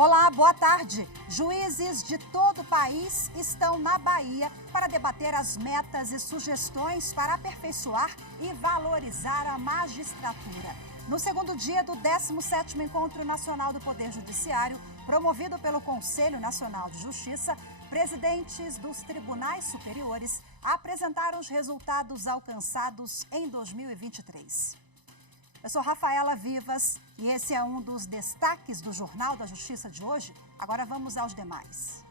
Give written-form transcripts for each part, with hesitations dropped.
Olá, boa tarde. Juízes de todo o país estão na Bahia para debater as metas e sugestões para aperfeiçoar e valorizar a magistratura. No segundo dia do 17º Encontro Nacional do Poder Judiciário, promovido pelo Conselho Nacional de Justiça, presidentes dos tribunais superiores apresentaram os resultados alcançados em 2023. Eu sou Rafaela Vivas e esse é um dos destaques do Jornal da Justiça de hoje. Agora vamos aos demais.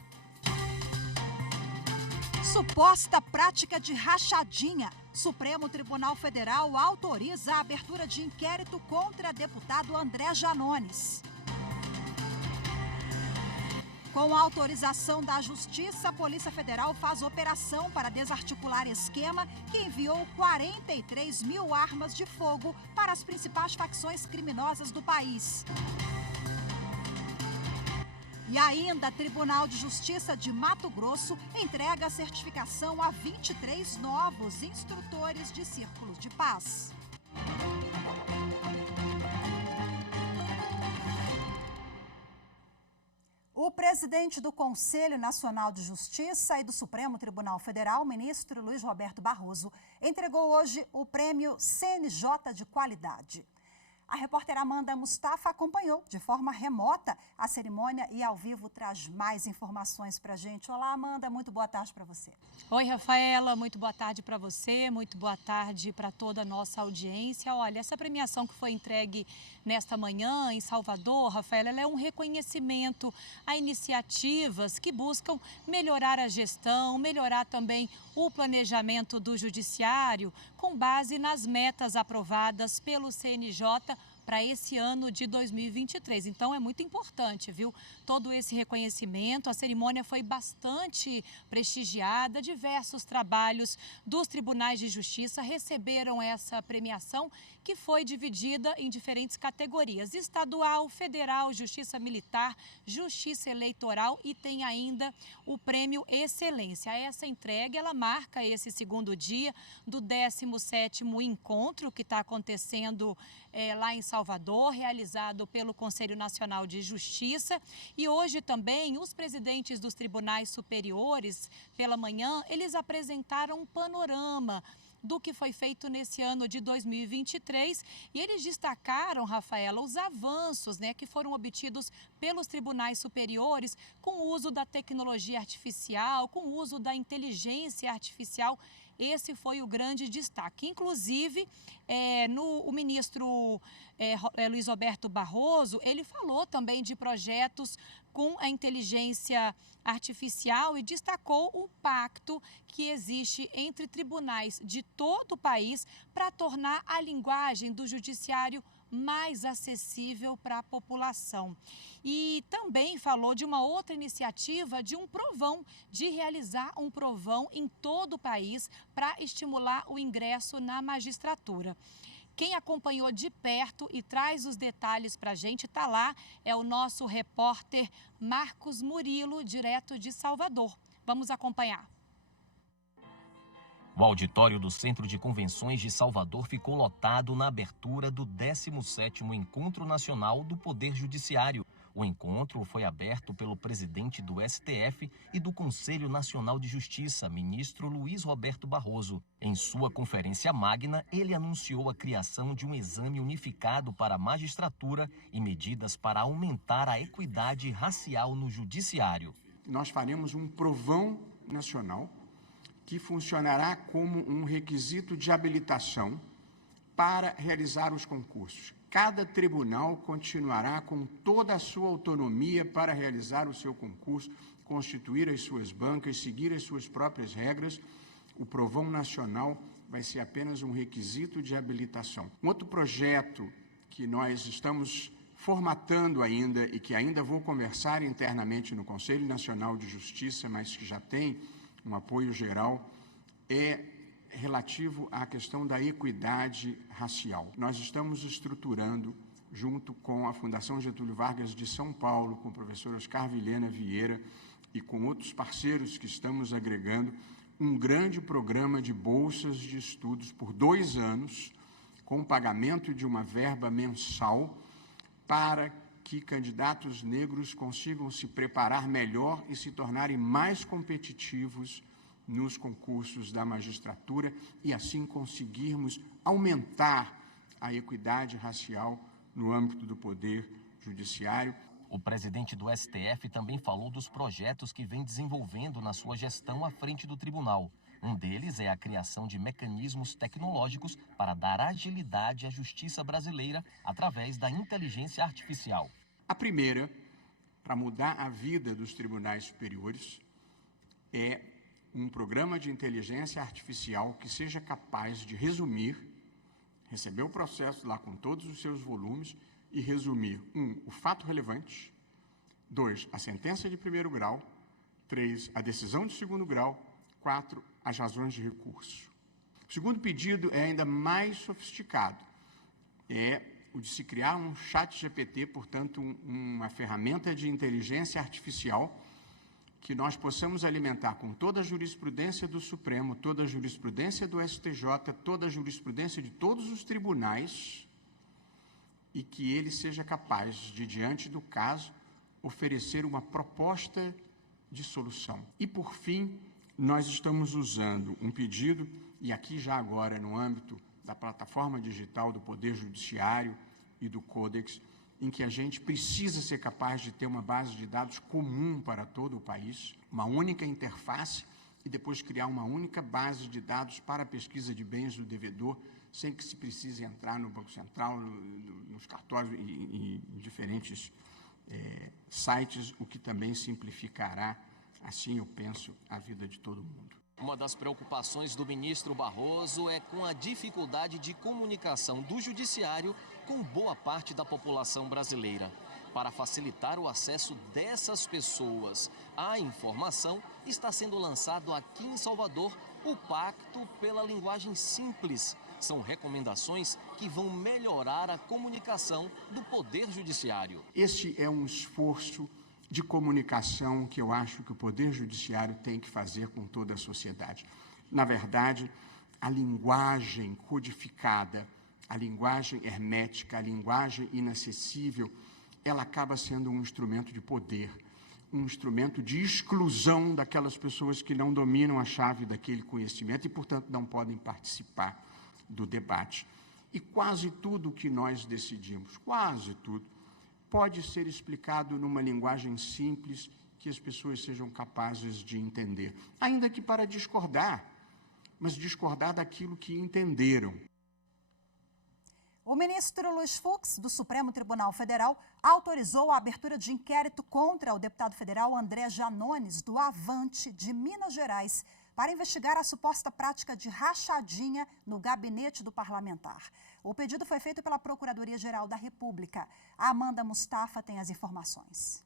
Suposta prática de rachadinha. Supremo Tribunal Federal autoriza a abertura de inquérito contra deputado André Janones. Com a autorização da Justiça, a Polícia Federal faz operação para desarticular esquema que enviou 43 mil armas de fogo para as principais facções criminosas do país. E ainda, Tribunal de Justiça de Mato Grosso entrega a certificação a 23 novos instrutores de círculos de paz. O presidente do Conselho Nacional de Justiça e do Supremo Tribunal Federal, ministro Luiz Roberto Barroso, entregou hoje o prêmio CNJ de Qualidade. A repórter Amanda Mustafa acompanhou de forma remota a cerimônia e ao vivo traz mais informações para a gente. Olá, Amanda, muito boa tarde para você. Oi, Rafaela, muito boa tarde para você, muito boa tarde para toda a nossa audiência. Olha, essa premiação que foi entregue nesta manhã em Salvador, Rafaela, ela é um reconhecimento a iniciativas que buscam melhorar a gestão, melhorar também o planejamento do judiciário com base nas metas aprovadas pelo CNJ para esse ano de 2023. Então, é muito importante, viu? Todo esse reconhecimento. A cerimônia foi bastante prestigiada. Diversos trabalhos dos tribunais de justiça receberam essa premiação, que foi dividida em diferentes categorias: estadual, federal, justiça militar, justiça eleitoral e tem ainda o prêmio Excelência. Essa entrega, ela marca esse segundo dia do 17º encontro que está acontecendo lá em Salvador, realizado pelo Conselho Nacional de Justiça. E hoje também os presidentes dos tribunais superiores, pela manhã, eles apresentaram um panorama do que foi feito nesse ano de 2023 e eles destacaram, Rafaela, os avanços, que foram obtidos pelos tribunais superiores com o uso da tecnologia artificial, com o uso da inteligência artificial. Esse foi o grande destaque. Inclusive, o ministro Luiz Roberto Barroso, ele falou também de projetos com a inteligência artificial e destacou o pacto que existe entre tribunais de todo o país para tornar a linguagem do judiciário mais acessível para a população. E também falou de uma outra iniciativa de um provão, de realizar um provão em todo o país para estimular o ingresso na magistratura. Quem acompanhou de perto e traz os detalhes para a gente, está lá, é o nosso repórter Marcos Murilo, direto de Salvador. Vamos acompanhar. O auditório do Centro de Convenções de Salvador ficou lotado na abertura do 17º Encontro Nacional do Poder Judiciário. O encontro foi aberto pelo presidente do STF e do Conselho Nacional de Justiça, ministro Luiz Roberto Barroso. Em sua conferência magna, ele anunciou a criação de um exame unificado para a magistratura e medidas para aumentar a equidade racial no judiciário. Nós faremos um provão nacional que funcionará como um requisito de habilitação para realizar os concursos. Cada tribunal continuará com toda a sua autonomia para realizar o seu concurso, constituir as suas bancas, seguir as suas próprias regras. O provão nacional vai ser apenas um requisito de habilitação. Um outro projeto que nós estamos formatando ainda e que ainda vou conversar internamente no Conselho Nacional de Justiça, mas que já tem um apoio geral, é relativo à questão da equidade racial. Nós estamos estruturando, junto com a Fundação Getúlio Vargas de São Paulo, com o professor Oscar Vilhena Vieira e com outros parceiros que estamos agregando, um grande programa de bolsas de estudos por 2 anos, com pagamento de uma verba mensal, para que candidatos negros consigam se preparar melhor e se tornarem mais competitivos nos concursos da magistratura e, assim, conseguirmos aumentar a equidade racial no âmbito do Poder Judiciário. O presidente do STF também falou dos projetos que vem desenvolvendo na sua gestão à frente do tribunal. Um deles é a criação de mecanismos tecnológicos para dar agilidade à justiça brasileira através da inteligência artificial. A primeira, para mudar a vida dos tribunais superiores, é um programa de inteligência artificial que seja capaz de receber o processo lá com todos os seus volumes e resumir, 1, o fato relevante, 2, a sentença de primeiro grau, 3, a decisão de segundo grau, 4, as razões de recurso. O segundo pedido é ainda mais sofisticado, é o de se criar um chat GPT, portanto, uma ferramenta de inteligência artificial que nós possamos alimentar com toda a jurisprudência do Supremo, toda a jurisprudência do STJ, toda a jurisprudência de todos os tribunais e que ele seja capaz de, diante do caso, oferecer uma proposta de solução. E, por fim, nós estamos usando um pedido, e aqui já agora no âmbito da plataforma digital do Poder Judiciário e do Códex, em que a gente precisa ser capaz de ter uma base de dados comum para todo o país, uma única interface e depois criar uma única base de dados para a pesquisa de bens do devedor, sem que se precise entrar no Banco Central, nos cartórios e em diferentes sites, o que também simplificará, assim eu penso, a vida de todo mundo. Uma das preocupações do ministro Barroso é com a dificuldade de comunicação do judiciário com boa parte da população brasileira. Para facilitar o acesso dessas pessoas à informação, está sendo lançado aqui em Salvador o Pacto pela Linguagem Simples. São recomendações que vão melhorar a comunicação do Poder Judiciário. Esse é um esforço de comunicação que eu acho que o Poder Judiciário tem que fazer com toda a sociedade. Na verdade, a linguagem codificada, a linguagem hermética, a linguagem inacessível, ela acaba sendo um instrumento de poder, um instrumento de exclusão daquelas pessoas que não dominam a chave daquele conhecimento e, portanto, não podem participar do debate. E quase tudo que nós decidimos, quase tudo, pode ser explicado numa linguagem simples que as pessoas sejam capazes de entender, ainda que para discordar, mas discordar daquilo que entenderam. O ministro Luiz Fux, do Supremo Tribunal Federal, autorizou a abertura de inquérito contra o deputado federal André Janones, do Avante, de Minas Gerais, para investigar a suposta prática de rachadinha no gabinete do parlamentar. O pedido foi feito pela Procuradoria-Geral da República. A Amanda Mustafa tem as informações.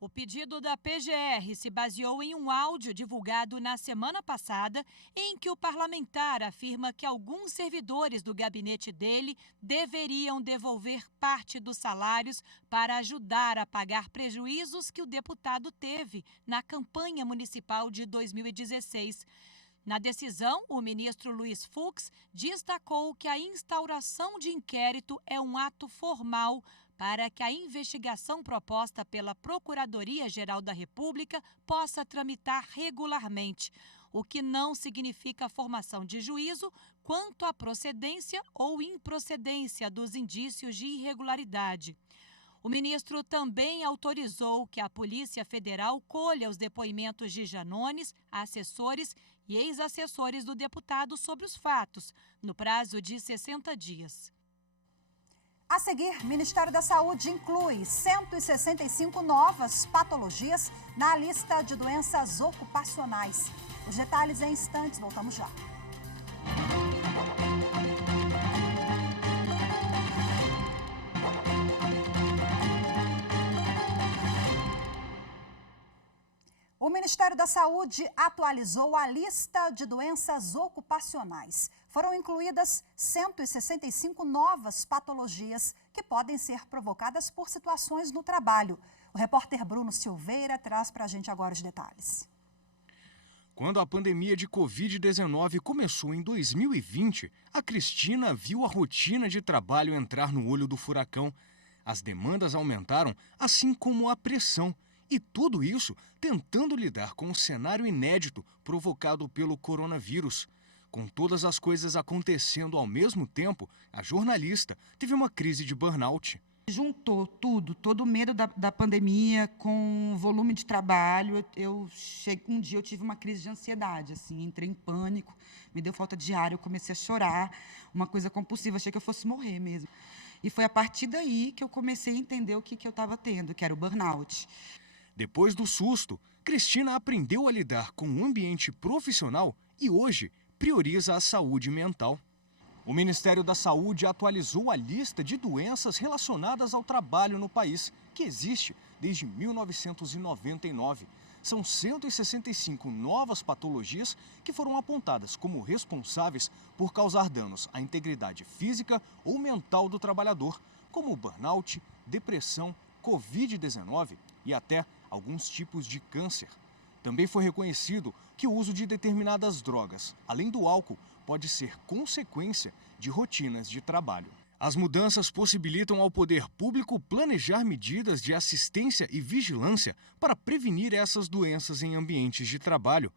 O pedido da PGR se baseou em um áudio divulgado na semana passada, em que o parlamentar afirma que alguns servidores do gabinete dele deveriam devolver parte dos salários para ajudar a pagar prejuízos que o deputado teve na campanha municipal de 2016. Na decisão, o ministro Luiz Fux destacou que a instauração de inquérito é um ato formal para que a investigação proposta pela Procuradoria-Geral da República possa tramitar regularmente, o que não significa formação de juízo quanto à procedência ou improcedência dos indícios de irregularidade. O ministro também autorizou que a Polícia Federal colha os depoimentos de Janones, assessores e ex-assessores do deputado sobre os fatos, no prazo de 60 dias. A seguir, o Ministério da Saúde inclui 165 novas patologias na lista de doenças ocupacionais. Os detalhes em instantes, voltamos já. O Ministério da Saúde atualizou a lista de doenças ocupacionais. Foram incluídas 165 novas patologias que podem ser provocadas por situações no trabalho. O repórter Bruno Silveira traz para a gente agora os detalhes. Quando a pandemia de Covid-19 começou em 2020, a Cristina viu a rotina de trabalho entrar no olho do furacão. As demandas aumentaram, assim como a pressão. E tudo isso tentando lidar com um cenário inédito provocado pelo coronavírus. Com todas as coisas acontecendo ao mesmo tempo, a jornalista teve uma crise de burnout. Juntou tudo, todo o medo da pandemia com o volume de trabalho. Um dia eu tive uma crise de ansiedade, assim, entrei em pânico, me deu falta de ar, eu comecei a chorar, uma coisa compulsiva, achei que eu fosse morrer mesmo. E foi a partir daí que eu comecei a entender o que eu estava tendo, que era o burnout. Depois do susto, Cristina aprendeu a lidar com o ambiente profissional e hoje prioriza a saúde mental. O Ministério da Saúde atualizou a lista de doenças relacionadas ao trabalho no país, que existe desde 1999. São 165 novas patologias que foram apontadas como responsáveis por causar danos à integridade física ou mental do trabalhador, como burnout, depressão, Covid-19 e até alguns tipos de câncer. Também foi reconhecido que o uso de determinadas drogas, além do álcool, pode ser consequência de rotinas de trabalho. As mudanças possibilitam ao poder público planejar medidas de assistência e vigilância para prevenir essas doenças em ambientes de trabalho.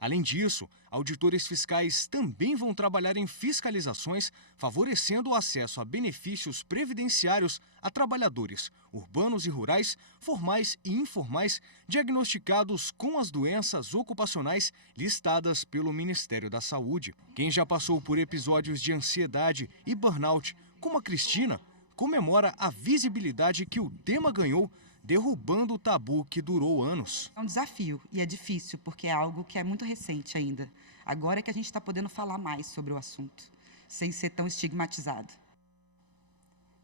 Além disso, auditores fiscais também vão trabalhar em fiscalizações, favorecendo o acesso a benefícios previdenciários a trabalhadores urbanos e rurais, formais e informais, diagnosticados com as doenças ocupacionais listadas pelo Ministério da Saúde. Quem já passou por episódios de ansiedade e burnout, como a Cristina, comemora a visibilidade que o tema ganhou, derrubando o tabu que durou anos. É um desafio e é difícil, porque é algo que é muito recente ainda. Agora é que a gente está podendo falar mais sobre o assunto, sem ser tão estigmatizado.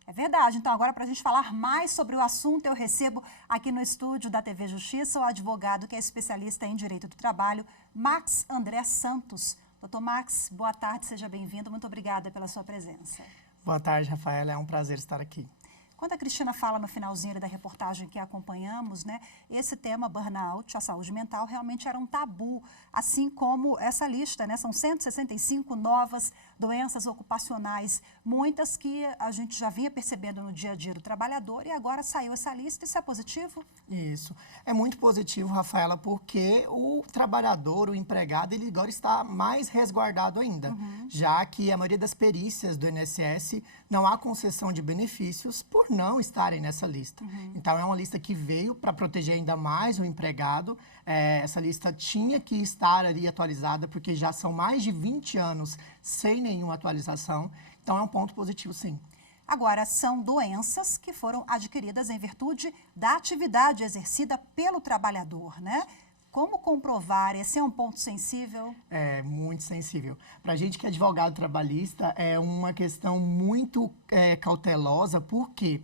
É verdade. Então, agora, para a gente falar mais sobre o assunto, eu recebo aqui no estúdio da TV Justiça o advogado que é especialista em Direito do Trabalho, Max André Santos. Doutor Max, boa tarde, seja bem-vindo. Muito obrigada pela sua presença. Boa tarde, Rafaela. É um prazer estar aqui. Quando a Cristina fala no finalzinho da reportagem que acompanhamos, né, esse tema, burnout, a saúde mental, realmente era um tabu, assim como essa lista, né, são 165 novas doenças ocupacionais, muitas que a gente já vinha percebendo no dia a dia do trabalhador e agora saiu essa lista. Isso é positivo? Isso. É muito positivo, Rafaela, porque o trabalhador, o empregado, ele agora está mais resguardado ainda, já que a maioria das perícias do INSS não há concessão de benefícios por não estarem nessa lista. Então, é uma lista que veio para proteger ainda mais o empregado. Essa lista tinha que estar ali atualizada, porque já são mais de 20 anos sem nenhuma atualização. Então, é um ponto positivo, sim. Agora, são doenças que foram adquiridas em virtude da atividade exercida pelo trabalhador, né? Como comprovar? Esse é um ponto sensível? É muito sensível. Para a gente que é advogado trabalhista, é uma questão muito cautelosa, porque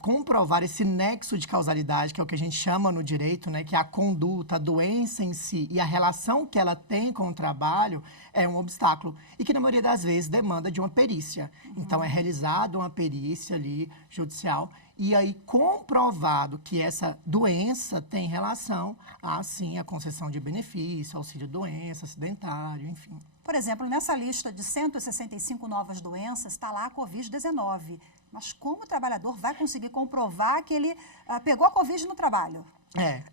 comprovar esse nexo de causalidade, que é o que a gente chama no direito, né, que é a conduta, a doença em si e a relação que ela tem com o trabalho, é um obstáculo. E que, na maioria das vezes, demanda de uma perícia. Então, é realizada uma perícia ali, judicial, e aí comprovado que essa doença tem relação a, sim, a concessão de benefício, auxílio-doença, acidentário, enfim. Por exemplo, nessa lista de 165 novas doenças, está lá a Covid-19. Mas como o trabalhador vai conseguir comprovar que ele pegou a Covid no trabalho?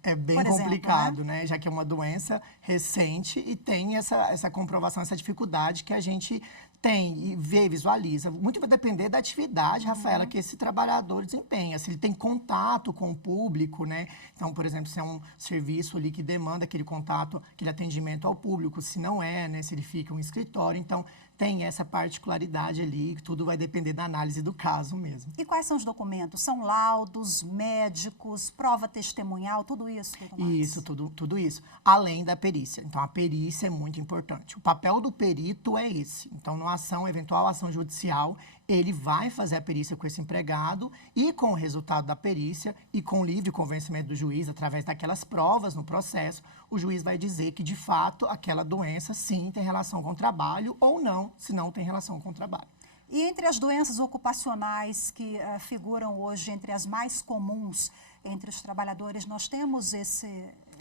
É bem complicado, né? Já que é uma doença recente e tem essa comprovação, essa dificuldade que a gente tem e vê, visualiza. Muito vai depender da atividade, Rafaela, que esse trabalhador desempenha. Se ele tem contato com o público, né? Então, por exemplo, se é um serviço ali que demanda aquele contato, aquele atendimento ao público, se não é, né? Se ele fica em um escritório, então tem essa particularidade ali, tudo vai depender da análise do caso mesmo. E quais são os documentos? São laudos, médicos, prova testemunhal, tudo isso? Isso, tudo isso. Além da perícia. Então, a perícia é muito importante. O papel do perito é esse. Então, numa eventual ação judicial, ele vai fazer a perícia com esse empregado e com o resultado da perícia e com o livre convencimento do juiz, através daquelas provas no processo, o juiz vai dizer que, de fato, aquela doença, sim, tem relação com o trabalho ou não, se não tem relação com o trabalho. E entre as doenças ocupacionais que figuram hoje entre as mais comuns entre os trabalhadores, nós temos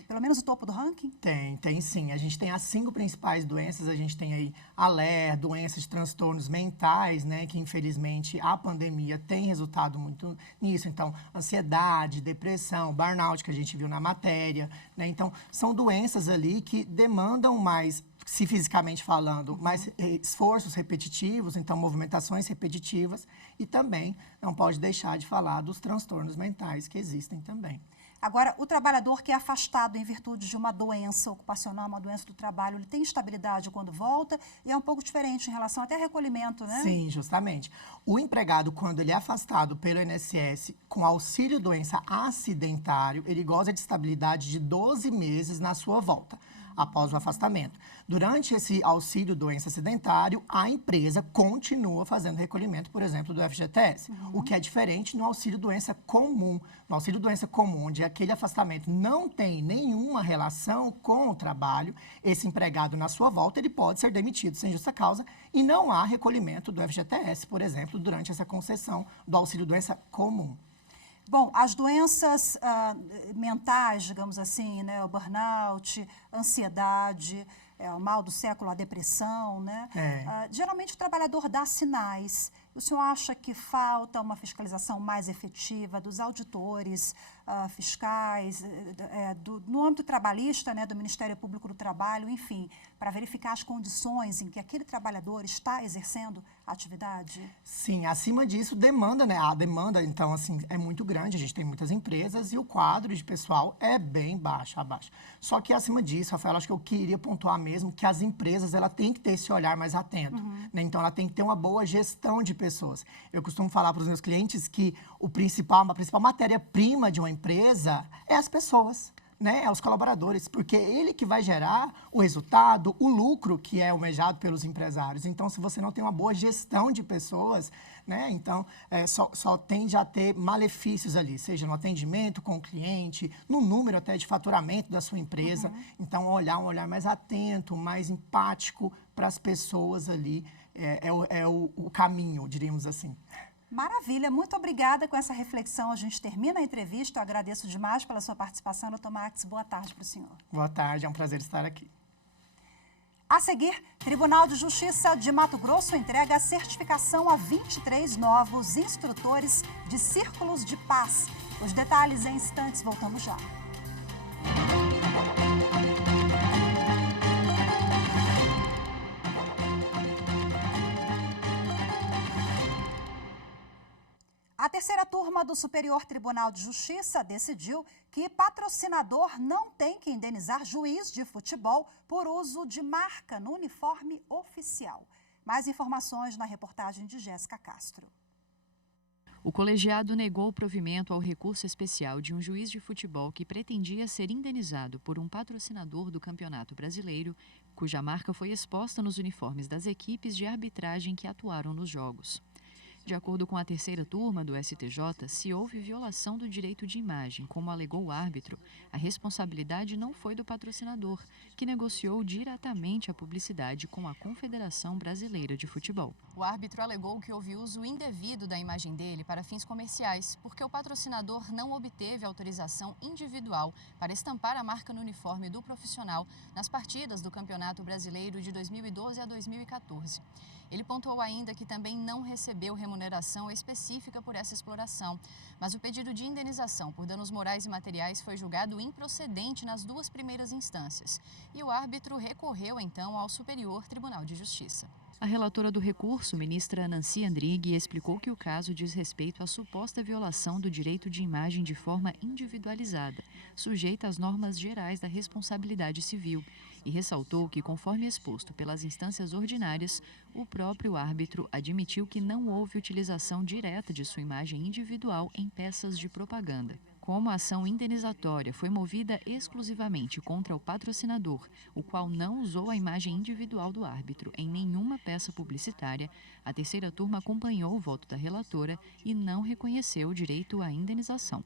pelo menos o topo do ranking? Tem sim. A gente tem as 5 principais doenças, a gente tem aí a LER, doenças de transtornos mentais, né, que infelizmente a pandemia tem resultado muito nisso. Então, ansiedade, depressão, burnout, que a gente viu na matéria, né? Então, são doenças ali que demandam mais, se fisicamente falando, mais esforços repetitivos, então movimentações repetitivas, e também não pode deixar de falar dos transtornos mentais que existem também. Agora, o trabalhador que é afastado em virtude de uma doença ocupacional, uma doença do trabalho, ele tem estabilidade quando volta e é um pouco diferente em relação até recolhimento, né? Sim, justamente. O empregado, quando ele é afastado pelo INSS com auxílio doença acidentário, ele goza de estabilidade de 12 meses na sua volta, após o afastamento. Durante esse auxílio doença acidentário, a empresa continua fazendo recolhimento, por exemplo, do FGTS, o que é diferente no auxílio doença comum. No auxílio doença comum, onde aquele afastamento não tem nenhuma relação com o trabalho, esse empregado, na sua volta, ele pode ser demitido sem justa causa e não há recolhimento do FGTS, por exemplo, durante essa concessão do auxílio doença comum. Bom, as doenças mentais, digamos assim, né, o burnout, ansiedade, o mal do século, a depressão, né? Geralmente o trabalhador dá sinais. O senhor acha que falta uma fiscalização mais efetiva dos auditores fiscais, no âmbito trabalhista, né, do Ministério Público do Trabalho, enfim, para verificar as condições em que aquele trabalhador está exercendo a atividade? Sim, acima disso, demanda, né? A demanda, então, assim, é muito grande, a gente tem muitas empresas e o quadro de pessoal é bem baixo, abaixo. Só que, acima disso, Rafael, acho que eu queria pontuar mesmo que as empresas, ela tem que ter esse olhar mais atento, né? Então, ela tem que ter uma boa gestão de pessoas. Eu costumo falar para os meus clientes que a principal matéria-prima de uma empresa é as pessoas, né? É os colaboradores, porque é ele que vai gerar o resultado, o lucro que é almejado pelos empresários. Então, se você não tem uma boa gestão de pessoas, né? Então, só tende a ter malefícios ali, seja no atendimento com o cliente, no número até de faturamento da sua empresa. Então, um olhar mais atento, mais empático para as pessoas ali, o caminho, diríamos assim. Maravilha, muito obrigada. Com essa reflexão, a gente termina a entrevista. Eu agradeço demais pela sua participação, doutor Max. Boa tarde para o senhor. Boa tarde, é um prazer estar aqui. A seguir, Tribunal de Justiça de Mato Grosso entrega a certificação a 23 novos instrutores de círculos de paz. Os detalhes em instantes, voltamos já. A terceira turma do Superior Tribunal de Justiça decidiu que patrocinador não tem que indenizar juiz de futebol por uso de marca no uniforme oficial. Mais informações na reportagem de Jéssica Castro. O colegiado negou o provimento ao recurso especial de um juiz de futebol que pretendia ser indenizado por um patrocinador do Campeonato Brasileiro, cuja marca foi exposta nos uniformes das equipes de arbitragem que atuaram nos jogos. De acordo com a terceira turma do STJ, se houve violação do direito de imagem, como alegou o árbitro, a responsabilidade não foi do patrocinador, que negociou diretamente a publicidade com a Confederação Brasileira de Futebol. O árbitro alegou que houve uso indevido da imagem dele para fins comerciais, porque o patrocinador não obteve autorização individual para estampar a marca no uniforme do profissional nas partidas do Campeonato Brasileiro de 2012 a 2014. Ele pontuou ainda que também não recebeu remuneração específica por essa exploração, mas o pedido de indenização por danos morais e materiais foi julgado improcedente nas duas primeiras instâncias, e o árbitro recorreu então ao Superior Tribunal de Justiça. A relatora do recurso, ministra Nancy Andrighi, explicou que o caso diz respeito à suposta violação do direito de imagem de forma individualizada, sujeita às normas gerais da responsabilidade civil, e ressaltou que, conforme exposto pelas instâncias ordinárias, o próprio árbitro admitiu que não houve utilização direta de sua imagem individual em peças de propaganda. Como a ação indenizatória foi movida exclusivamente contra o patrocinador, o qual não usou a imagem individual do árbitro em nenhuma peça publicitária, a terceira turma acompanhou o voto da relatora e não reconheceu o direito à indenização.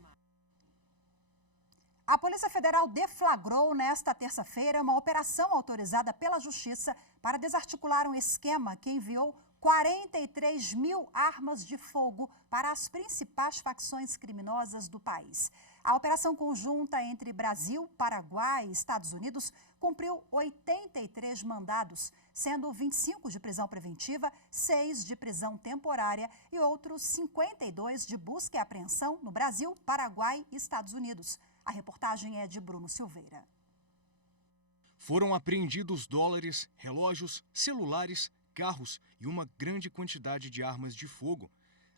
A Polícia Federal deflagrou nesta terça-feira uma operação autorizada pela Justiça para desarticular um esquema que enviou 43 mil armas de fogo para as principais facções criminosas do país. A operação conjunta entre Brasil, Paraguai e Estados Unidos cumpriu 83 mandados, sendo 25 de prisão preventiva, 6 de prisão temporária e outros 52 de busca e apreensão no Brasil, Paraguai e Estados Unidos. A reportagem é de Bruno Silveira. Foram apreendidos dólares, relógios, celulares, carros e uma grande quantidade de armas de fogo.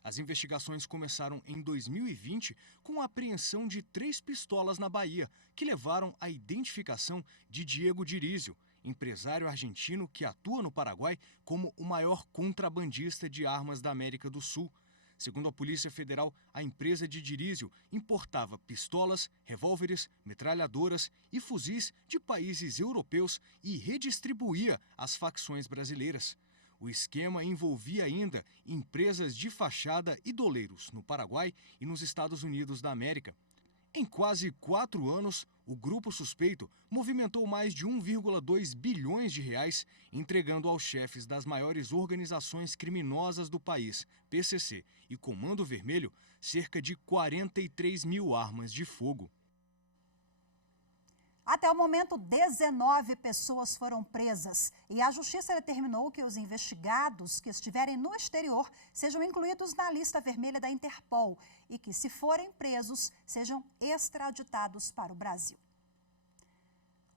As investigações começaram em 2020 com a apreensão de 3 pistolas na Bahia, que levaram à identificação de Diego Dirizio, empresário argentino que atua no Paraguai como o maior contrabandista de armas da América do Sul. Segundo a Polícia Federal, a empresa de Dirizio importava pistolas, revólveres, metralhadoras e fuzis de países europeus e redistribuía às facções brasileiras. O esquema envolvia ainda empresas de fachada e doleiros no Paraguai e nos Estados Unidos da América. Em quase 4 anos, o grupo suspeito movimentou mais de 1,2 bilhões de reais, entregando aos chefes das maiores organizações criminosas do país, PCC e Comando Vermelho, cerca de 43 mil armas de fogo. Até o momento, 19 pessoas foram presas e a Justiça determinou que os investigados que estiverem no exterior sejam incluídos na lista vermelha da Interpol e que, se forem presos, sejam extraditados para o Brasil.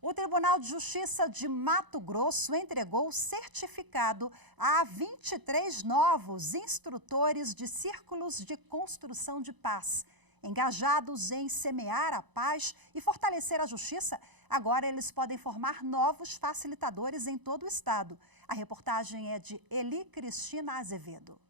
O Tribunal de Justiça de Mato Grosso entregou certificado a 23 novos instrutores de círculos de construção de paz. Engajados em semear a paz e fortalecer a justiça, agora eles podem formar novos facilitadores em todo o estado. A reportagem é de Eli Cristina Azevedo.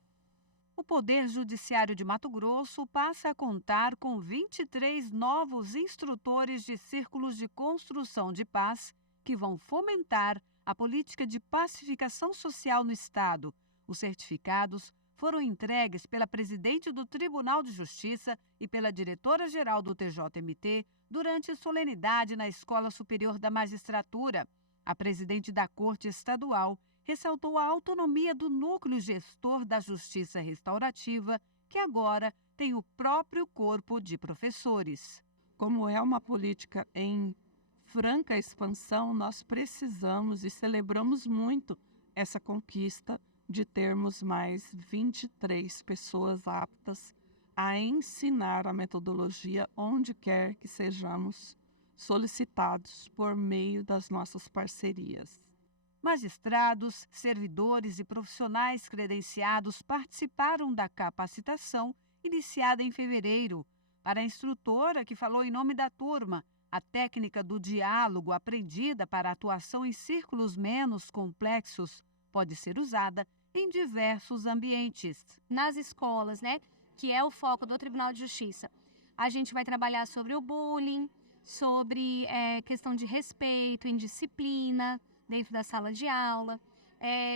O Poder Judiciário de Mato Grosso passa a contar com 23 novos instrutores de círculos de construção de paz que vão fomentar a política de pacificação social no estado. Os certificados foram entregues pela presidente do Tribunal de Justiça e pela diretora-geral do TJMT durante solenidade na Escola Superior da Magistratura. A presidente da Corte Estadual ressaltou a autonomia do núcleo gestor da Justiça Restaurativa, que agora tem o próprio corpo de professores. Como é uma política em franca expansão, nós precisamos e celebramos muito essa conquista de termos mais 23 pessoas aptas a ensinar a metodologia onde quer que sejamos solicitados por meio das nossas parcerias. Magistrados, servidores e profissionais credenciados participaram da capacitação iniciada em fevereiro. Para a instrutora que falou em nome da turma, a técnica do diálogo aprendida para a atuação em círculos menos complexos pode ser usada em diversos ambientes. Nas escolas, que é o foco do Tribunal de Justiça, a gente vai trabalhar sobre o bullying, sobre questão de respeito, indisciplina dentro da sala de aula.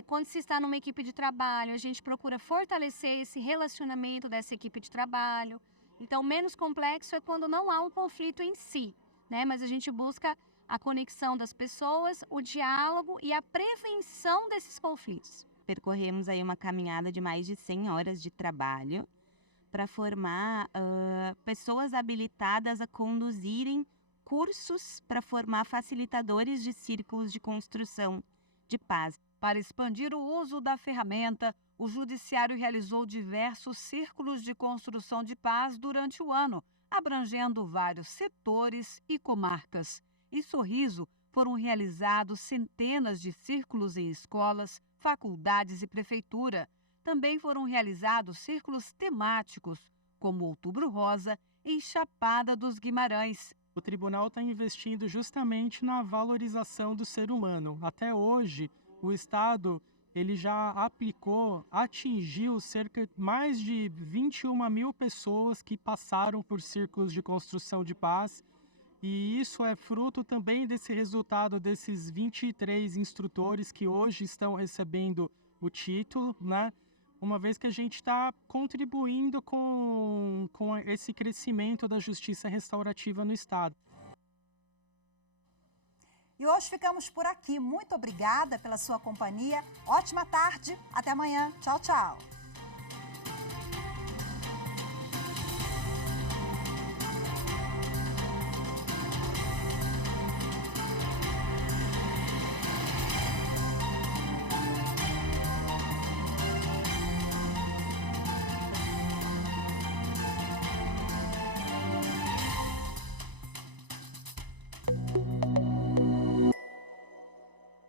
Quando se está numa equipe de trabalho, a gente procura fortalecer esse relacionamento dessa equipe de trabalho. Então, menos complexo é quando não há um conflito em si, mas a gente busca a conexão das pessoas, o diálogo e a prevenção desses conflitos. Percorremos aí uma caminhada de mais de 100 horas de trabalho para formar pessoas habilitadas a conduzirem cursos para formar facilitadores de círculos de construção de paz. Para expandir o uso da ferramenta, o Judiciário realizou diversos círculos de construção de paz durante o ano, abrangendo vários setores e comarcas. Em Sorriso, foram realizados centenas de círculos em escolas, faculdades e prefeitura. Também foram realizados círculos temáticos, como Outubro Rosa, em Chapada dos Guimarães. O tribunal está investindo justamente na valorização do ser humano. Até hoje, o Estado ele já atingiu mais de 21 mil pessoas que passaram por círculos de construção de paz. E isso é fruto também desse resultado desses 23 instrutores que hoje estão recebendo o título, uma vez que a gente está contribuindo com esse crescimento da justiça restaurativa no Estado. E hoje ficamos por aqui. Muito obrigada pela sua companhia. Ótima tarde. Até amanhã. Tchau, tchau.